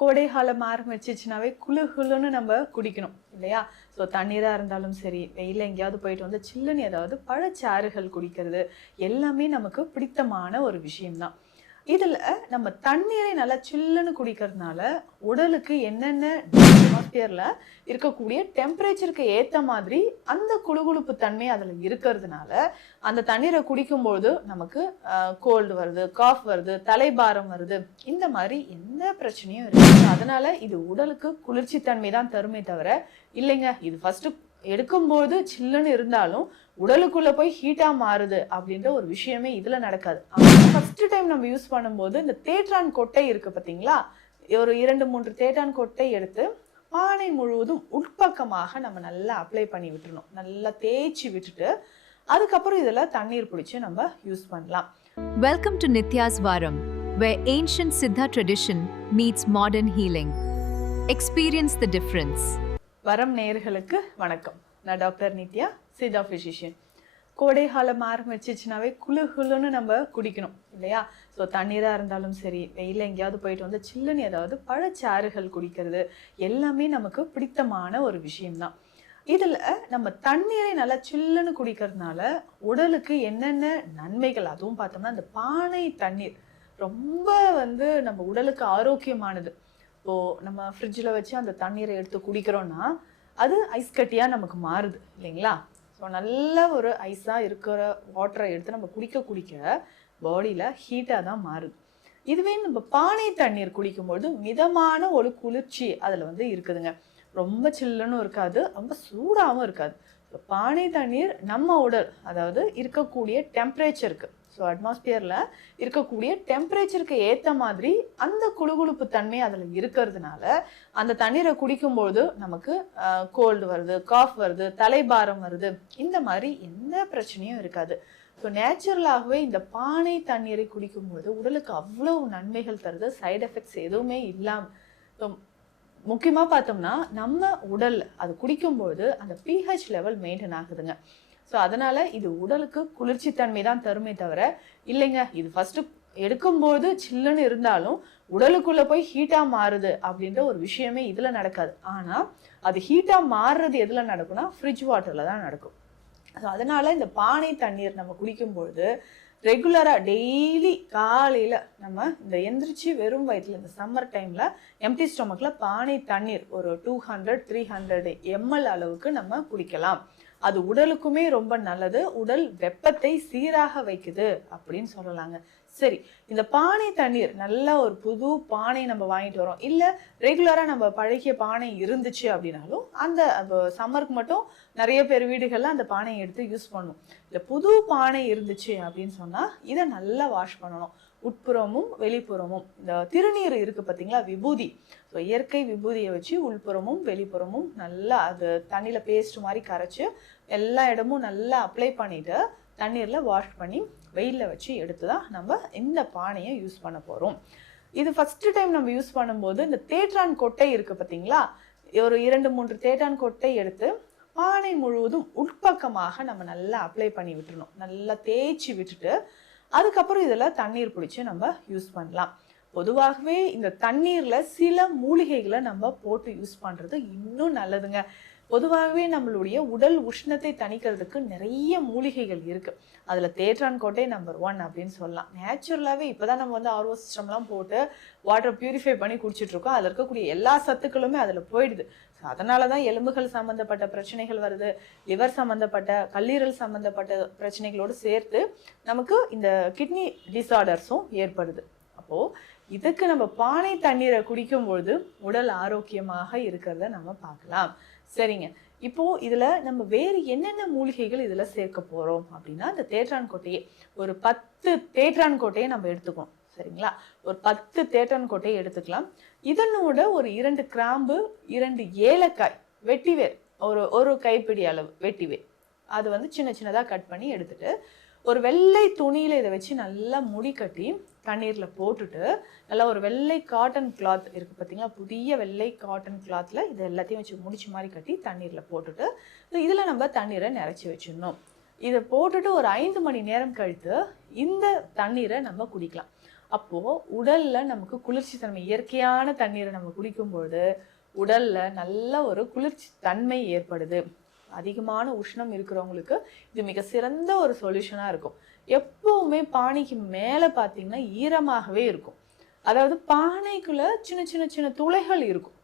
கோடை காலம் ஆரம்பிச்சிச்சுனாவே குளு குளுன்னு நம்ம குடிக்கணும் இல்லையா? ஸோ தண்ணீராக இருந்தாலும் சரி, வெயிலில் எங்கேயாவது போயிட்டு வந்து சில்லுன்னு ஏதாவது பழச்சாறுகள் குடிக்கிறது எல்லாமே நமக்கு பிடித்தமான ஒரு விஷயம்தான். இதில் நம்ம தண்ணீரை நல்லா சில்லுன்னு குடிக்கிறதுனால உடலுக்கு என்னென்ன அட்மாஸ்பியரில் இருக்கக்கூடிய டெம்பரேச்சருக்கு ஏற்ற மாதிரி அந்த குளுகுளுப்பு தன்மை அதில் இருக்கிறதுனால அந்த தண்ணீரை குடிக்கும்போது நமக்கு கோல்டு வருது, காஃப் வருது, தலைபாரம் வருது, இந்த மாதிரி எந்த பிரச்சனையும் இருக்குது. அதனால இது உடலுக்கு குளிர்ச்சி தன்மை தான் தருமே தவிர இல்லைங்க இது ஃபர்ஸ்ட் எடுக்கும்போது சில்லுன்னு இருந்தாலும் உடலுக்குள்ள போய் ஹீட்டா மாறுது அப்படின்ற ஒரு விஷயமே இதுல நடக்காது. ஃபர்ஸ்ட் டைம் நம்ம யூஸ் பண்ணும்போது இந்த தேற்றான் கொட்டை இருக்கு பாத்தீங்களா, ஒரு 2-3 தேற்றான் கொட்டை எடுத்து பானை முழுவதும் உட்பக்கமாக நம்ம நல்லா அப்ளை பண்ணி விட்டுறணும். நல்லா தேய்ச்சி விட்டுட்டு அதுக்கப்புறம் இதுல தண்ணீர் பிடிச்சி நம்ம யூஸ் பண்ணலாம். Welcome to Nitya's Varam, where ancient Siddha tradition meets modern healing. Experience the difference. வரம் நேயர்களுக்கு வணக்கம். நான் டாக்டர் நித்யா, சித்தா ஃபிசிஷியன். கோடை காலம் ஆரம்பிச்சிச்சுனாவே குளு குளுன்னு நம்ம குடிக்கணும் இல்லையா? ஸோ தண்ணீராக இருந்தாலும் சரி, வெயிலில் எங்கேயாவது போயிட்டு வந்து சில்லுன்னு ஏதாவது பழச்சாறுகள் குடிக்கிறது எல்லாமே நமக்கு பிடித்தமான ஒரு விஷயம்தான். இதில் நம்ம தண்ணீரை நல்லா சில்லுன்னு குடிக்கிறதுனால உடலுக்கு என்னென்ன நன்மைகள், அதுவும் பார்த்தோம்னா இந்த பானை தண்ணீர் ரொம்ப நம்ம உடலுக்கு ஆரோக்கியமானது. இப்போது நம்ம ஃப்ரிட்ஜில் வச்சு அந்த தண்ணீரை எடுத்து குடிக்கிறோன்னா அது ஐஸ் கட்டியாக நமக்கு மாறுது இல்லைங்களா? ஸோ நல்ல ஒரு ஐஸாக இருக்கிற வாட்டரை எடுத்து நம்ம குடிக்க பாடியில் ஹீட்டாக தான் மாறுது. இதுவே நம்ம பானை தண்ணீர் குடிக்கும்பொழுது மிதமான ஒரு குளிர்ச்சி அதில் இருக்குதுங்க. ரொம்ப சில்லுன்னு இருக்காது, ரொம்ப சூடாகவும் இருக்காது. ஸோ பானை தண்ணீர் நம்ம உடல், அதாவது இருக்கக்கூடிய டெம்பரேச்சருக்கு, ஸோ அட்மாஸ்பியரில் இருக்கக்கூடிய டெம்பரேச்சருக்கு ஏற்ற மாதிரி அந்த குளுகுளுப்பு தன்மை அதில் இருக்கிறதுனால அந்த தண்ணீரை குடிக்கும்போது நமக்கு கோல்டு வருது, காஃப் வருது, தலைபாரம் வருது, இந்த மாதிரி எந்த பிரச்சனையும் இருக்காது. ஸோ நேச்சுரலாகவே இந்த பானை தண்ணீரை குடிக்கும்போது உடலுக்கு அவ்வளவு நன்மைகள் தருது, சைடு எஃபெக்ட்ஸ் எதுவுமே இல்லாமல். முக்கியமாக பார்த்தோம்னா நம்ம உடல் அது குடிக்கும்போது அந்த pH லெவல் மெயின்டைன் ஆகுதுங்க. ஸோ அதனால் இது உடலுக்கு குளிர்ச்சி தன்மை தான் தருமே தவிர இல்லைங்க இது ஃபஸ்ட்டு எடுக்கும்போது சில்லுன்னு இருந்தாலும் உடலுக்குள்ளே போய் ஹீட்டாக மாறுது அப்படின்ற ஒரு விஷயமே இதில் நடக்காது. ஆனால் அது ஹீட்டாக மாறுறது எதில் நடக்கும்னா ஃப்ரிட்ஜ் வாட்டரில் தான் நடக்கும். ஸோ அதனால் இந்த பானை தண்ணீர் நம்ம குடிக்கும்பொழுது ரெகுலராக டெய்லி காலையில் நம்ம இந்த எந்திரிச்சு வெறும் வயிற்றில் இந்த சம்மர் டைமில் எம்டி ஸ்டொமக்கில் பானை தண்ணீர் ஒரு 200-300 ml அளவுக்கு நம்ம குடிக்கலாம். அது உடலுக்குமே ரொம்ப நல்லது, உடல் வெப்பத்தை சீராக வைக்குது அப்படின்னு சொல்லலாங்க. சரி, இந்த பானை தண்ணீர் நல்ல ஒரு புது பானை நம்ம வாங்கிட்டு வரோம், இல்லை ரெகுலராக நம்ம பழகிய பானை இருந்துச்சு அப்படின்னாலும் அந்த சம்மருக்கு மட்டும் நிறைய பேர் வீடுகளில் அந்த பானையை எடுத்து யூஸ் பண்ணும். இந்த புது பானை இருந்துச்சு அப்படின்னு சொன்னால் இதை நல்லா வாஷ் பண்ணணும், உட்புறமும் வெளிப்புறமும். இந்த திருநீர் இருக்குது பார்த்தீங்களா, விபூதி. ஸோ இயற்கை விபூதியை வச்சு உள்புறமும் வெளிப்புறமும் நல்லா அது தண்ணியில் பேஸ்ட் மாதிரி கரைச்சி எல்லா இடமும் நல்லா அப்ளை பண்ணிவிட்டு தண்ணீரில் வாஷ் பண்ணி வெயிலில் வச்சு எடுத்து தான் நம்ம இந்த பானையை யூஸ் பண்ண போகிறோம். இது ஃபஸ்ட்டு டைம் நம்ம யூஸ் பண்ணும்போது இந்த தேற்றான் கொட்டை இருக்குது பார்த்தீங்களா, ஒரு 2-3 தேற்றான் கொட்டை எடுத்து பானை முழுவதும் உட்பக்கமாக நம்ம நல்லா அப்ளை பண்ணி விட்டுறணும். நல்லா தேய்ச்சி விட்டுட்டு அதுக்கப்புறம் இதில் தண்ணீர் பிடிச்சி நம்ம யூஸ் பண்ணலாம். பொதுவாகவே இந்த தண்ணீரில் சில மூலிகைகளை நம்ம போட்டு யூஸ் பண்ணுறது இன்னும் நல்லதுங்க. பொதுவாகவே நம்மளுடைய உடல் உஷ்ணத்தை தணிக்கிறதுக்கு நிறைய மூலிகைகள் இருக்குது. அதில் தேற்றான் கோட்டை நம்பர் 1 அப்படின்னு சொல்லலாம். நேச்சுரலாகவே இப்போ தான் நம்ம ஆர்ஓ சிஸ்டம்லாம் போட்டு வாட்டர் பியூரிஃபை பண்ணி குடிச்சிட்ருக்கோம். அதில் இருக்கக்கூடிய எல்லா சத்துக்களுமே அதில் போயிடுது. ஸோ அதனால தான் எலும்புகள் சம்மந்தப்பட்ட பிரச்சனைகள் வருது, லிவர் சம்மந்தப்பட்ட, கல்லீரல் சம்மந்தப்பட்ட பிரச்சனைகளோடு சேர்த்து நமக்கு இந்த கிட்னி டிஸார்டர்ஸும் ஏற்படுது. அப்போது இதுக்கு நம்ம பானை தண்ணீரை குடிக்கும்பொழுது உடல் ஆரோக்கியமாக இருக்கிறத நம்ம பார்க்கலாம். சரிங்க, இப்போது இதில் நம்ம வேறு என்னென்ன மூலிகைகள் இதில் சேர்க்க போகிறோம் அப்படின்னா இந்த தேற்றான் கொட்டையை ஒரு 10 தேற்றான் கொட்டையை நம்ம எடுத்துக்கோம். சரிங்களா, ஒரு 10 தேற்றான் கொட்டையை எடுத்துக்கலாம். இதனோட ஒரு 2 கிராம்பு, 2 ஏலக்காய், வெட்டிவேர் ஒரு கைப்பிடி அளவு வெட்டிவேர், அது சின்ன சின்னதாக கட் பண்ணி எடுத்துட்டு ஒரு வெள்ளை துணியில் இதை வச்சு நல்லா முடி கட்டி தண்ணீரில் போட்டுட்டு நல்லா ஒரு வெள்ளை காட்டன் கிளாத் இருக்குது பார்த்தீங்களா, புதிய வெள்ளை காட்டன் கிளாத்தில் இதை எல்லாத்தையும் வச்சு முடிச்சு மாதிரி கட்டி தண்ணீரில் போட்டுட்டு இதில் நம்ம தண்ணீரை நிறச்சி வச்சிடணும். இதை போட்டுட்டு ஒரு 5 மணி நேரம் கழித்து இந்த தண்ணீரை நம்ம குடிக்கலாம். அப்போது உடலில் நமக்கு குளிர்ச்சி தன்மை, இயற்கையான தண்ணீரை நம்ம குடிக்கும்பொழுது உடலில் நல்ல ஒரு குளிர்ச்சி தன்மை ஏற்படுது. அதிகமான உஷ்ணம் இருக்கிறவங்களுக்கு இது மிக சிறந்த ஒரு சொல்யூஷனாக இருக்கும். எப்பவுமே பானைக்கு மேலே பார்த்தீங்கன்னா ஈரமாகவே இருக்கும். அதாவது பானைக்குள்ள சின்ன சின்ன சின்ன துளைகள் இருக்கும்.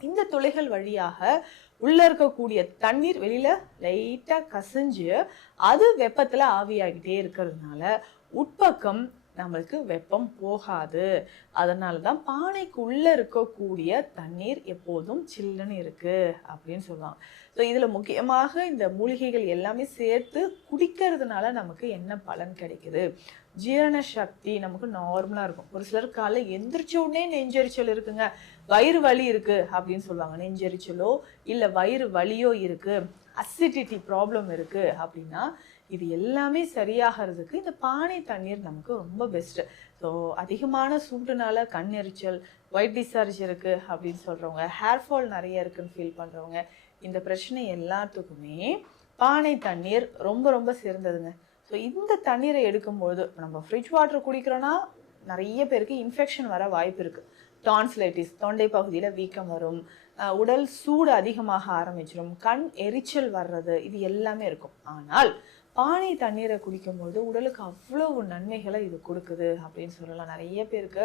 இந்த துளைகள் வழியாக உள்ள இருக்கக்கூடிய தண்ணீர் வெளியில லைட்டா கசிஞ்சு அது வெப்பத்துல ஆவியாகிட்டே இருக்கிறதுனால உட்பக்கம் நம்மளுக்கு வெப்பம் போகாது. அதனால தான் பானைக்கு உள்ள இருக்கக்கூடிய தண்ணீர் எப்போதும் சில்லுன்னு இருக்கு அப்படின்னு சொல்லுவாங்க. ஸோ இதில் முக்கியமாக இந்த மூலிகைகள் எல்லாமே சேர்த்து குடிக்கிறதுனால நமக்கு என்ன பலன் கிடைக்குது? ஜீரண சக்தி நமக்கு நார்மலாக இருக்கும். ஒரு சிலர் காலைல எந்திரிச்ச உடனே நெஞ்செரிச்சல் இருக்குங்க, வயிறு வலி இருக்கு அப்படின்னு சொல்லுவாங்க. நெஞ்செரிச்சலோ இல்லை வயிறு வலியோ இருக்கு, அசிடிட்டி ப்ராப்ளம் இருக்கு அப்படின்னா இது எல்லாமே சரியாகிறதுக்கு இந்த பானை தண்ணீர் நமக்கு ரொம்ப பெஸ்ட்டு. ஸோ அதிகமான சூட்டுனால கண் எரிச்சல், ஒயிட் டிஸ்சார்ஜ் இருக்குது அப்படின்னு சொல்கிறவங்க, ஹேர் ஃபால் நிறைய இருக்குன்னு ஃபீல் பண்ணுறவங்க, இந்த பிரச்சனை எல்லாத்துக்குமே பானை தண்ணீர் ரொம்ப ரொம்ப சிறந்ததுங்க. ஸோ இந்த தண்ணீரை எடுக்கும்பொழுது நம்ம ஃப்ரிட்ஜ் வாட்டர் குடிக்கிறோன்னா நிறைய பேருக்கு இன்ஃபெக்ஷன் வர வாய்ப்பு இருக்குது. டான்சிலைட்டிஸ், தொண்டை பகுதியில் வீக்கம் வரும், உடல் சூடு அதிகமாக ஆரம்பிச்சிடும், கண் எரிச்சல் வர்றது, இது எல்லாமே இருக்கும். ஆனால் பானை தண்ணீரை குடிக்கும்போது உடலுக்கு அவ்வளவு நன்மைகளை இது கொடுக்குது அப்படின்னு சொல்லலாம். நிறைய பேருக்கு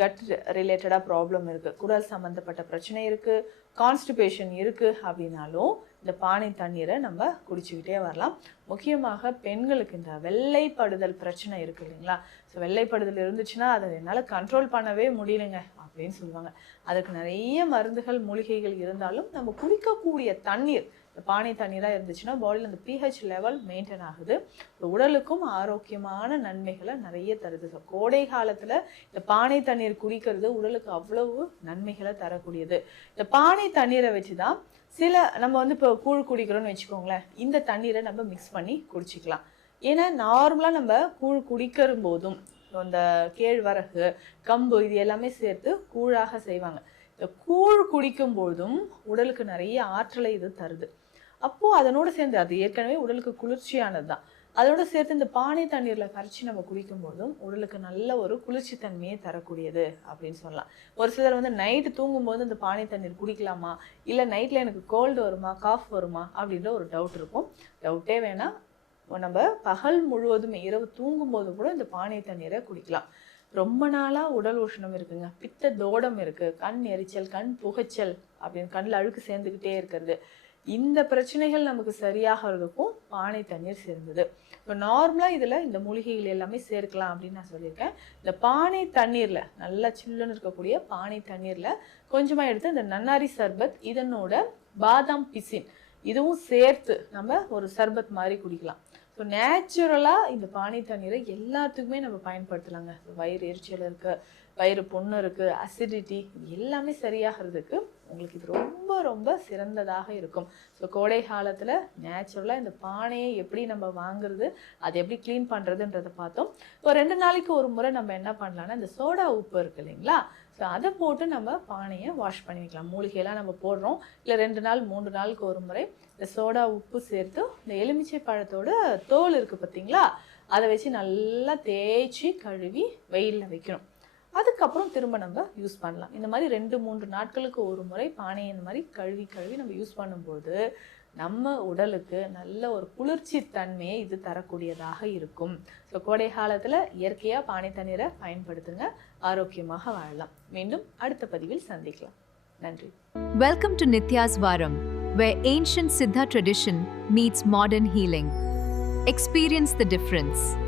கட் ரிலேட்டடாக ப்ராப்ளம் இருக்குது, குடல் சம்மந்தப்பட்ட பிரச்சனை இருக்குது, கான்ஸ்டிபேஷன் இருக்குது அப்படின்னாலும் இந்த பானை தண்ணீரை நம்ம குடிச்சுக்கிட்டே வரலாம். முக்கியமாக பெண்களுக்கு இந்த வெள்ளைப்படுதல் பிரச்சனை இருக்குது இல்லைங்களா? ஸோ வெள்ளைப்படுதல் இருந்துச்சுன்னா அதை என்னால் கண்ட்ரோல் பண்ணவே முடியலைங்க அப்படின்னு சொல்லுவாங்க. அதுக்கு நிறைய மருந்துகள், மூலிகைகள் இருந்தாலும் நம்ம குடிக்கக்கூடிய தண்ணீர் பானை தண்ணீராக இருந்துச்சுன்னா பாடியில் அந்த pH லெவல் மெயின்டைன் ஆகுது. உடலுக்கும் ஆரோக்கியமான நன்மைகளை நிறைய தருது. கோடை காலத்தில் இந்த பானை தண்ணீர் குடிக்கிறது உடலுக்கு அவ்வளவு நன்மைகளை தரக்கூடியது. இந்த பானை தண்ணீரை வச்சு தான் நம்ம இப்போ கூழ் குடிக்கிறோன்னு வச்சுக்கோங்களேன், இந்த தண்ணீரை நம்ம மிக்ஸ் பண்ணி குடிச்சிக்கலாம். ஏன்னா நார்மலாக நம்ம கூழ் குடிக்கிற போதும் இந்த கேழ்வரகு, கம்பு இது எல்லாமே சேர்த்து கூழாக செய்வாங்க. இந்த கூழ் குடிக்கும் போதும் உடலுக்கு நிறைய ஆற்றலை இது தருது. அப்போது அதனோடு சேர்ந்து அது ஏற்கனவே உடலுக்கு குளிர்ச்சியானது தான், அதோடு சேர்த்து இந்த பானை தண்ணீரில் கரைச்சி நம்ம குடிக்கும்போதும் உடலுக்கு நல்ல ஒரு குளிர்ச்சி தன்மையை தரக்கூடியது அப்படின்னு சொல்லலாம். ஒரு சிலர் நைட்டு தூங்கும்போது இந்த பானை தண்ணீர் குடிக்கலாமா, இல்லை நைட்டில் எனக்கு கோல்டு வருமா, காஃப் வருமா அப்படின்ற ஒரு டவுட் இருக்கும். டவுட்டே வேணாம், நம்ம பகல் முழுவதுமே இரவு தூங்கும்போது கூட இந்த பானை தண்ணீரை குடிக்கலாம். ரொம்ப நாளாக உடல் உஷ்ணம் இருக்குங்க, பித்த தோடம் இருக்குது, கண் எரிச்சல், கண் புகைச்சல் அப்படின்னு கண்ணில் அழுக்கு சேர்ந்துக்கிட்டே இருக்கிறது, இந்த பிரச்சனைகள் நமக்கு சரியாகிறதுக்கும் பானை தண்ணீர் சேர்ந்தது. இப்போ நார்மலாக இதில் இந்த மூலிகைகள் எல்லாமே சேர்க்கலாம் அப்படின்னு நான் சொல்லியிருக்கேன். இந்த பானை தண்ணீரில் நல்லா சில்லுன்னு இருக்கக்கூடிய பானை தண்ணீரில் கொஞ்சமாக எடுத்து இந்த நன்னாரி சர்பத், இதனோட பாதாம் பிசின் இதுவும் சேர்த்து நம்ம ஒரு சர்பத் மாதிரி குடிக்கலாம். ஸோ நேச்சுரலாக இந்த பானை தண்ணீரை எல்லாத்துக்குமே நம்ம பயன்படுத்தலாங்க. வயிறு எரிச்சல் இருக்குது, வயிறு புண்ணு இருக்குது, அசிடிட்டி, இது எல்லாமே சரியாகிறதுக்கு உங்களுக்கு இது ரொம்ப ரொம்ப சிறந்ததாக இருக்கும். ஸோ கோடை காலத்தில் நேச்சுரலாக இந்த பானையை எப்படி நம்ம வாங்குறது, அதை எப்படி க்ளீன் பண்ணுறதுன்றதை பார்த்தோம். இப்போ 2 நாளைக்கு ஒரு முறை நம்ம என்ன பண்ணலான்னா இந்த சோடா உப்பு இருக்குது இல்லைங்களா, ஸோ அதை போட்டு நம்ம பானையை வாஷ் பண்ணி வைக்கலாம். மூலிகையெல்லாம் நம்ம போடுறோம், இல்லை 2 நாள் 3 நாளுக்கு ஒரு முறை இந்த சோடா உப்பு சேர்த்து இந்த எலுமிச்சை பழத்தோட தோல் இருக்குது பார்த்தீங்களா, அதை வச்சு நல்லா தேய்ச்சி கழுவி வெயிலில் வைக்கணும். அதுக்கப்புறம் திரும்ப நம்ம யூஸ் பண்ணலாம். இந்த மாதிரி 2-3 நாட்களுக்கு ஒரு முறை பானையை இந்த மாதிரி கழுவி நம்ம யூஸ் பண்ணும்போது நம்ம உடலுக்கு நல்ல ஒரு குளிர்ச்சி தன்மையை இது தரக்கூடியதாக இருக்கும். ஸோ கோடை காலத்தில் இயற்கையாக பானை தண்ணீரை பயன்படுத்துங்க, ஆரோக்கியமாக வாழலாம். மீண்டும் அடுத்த பதிவில் சந்திக்கலாம். நன்றி. Welcome to Nitya's Varam, where ancient Siddha tradition meets modern healing. Experience the difference.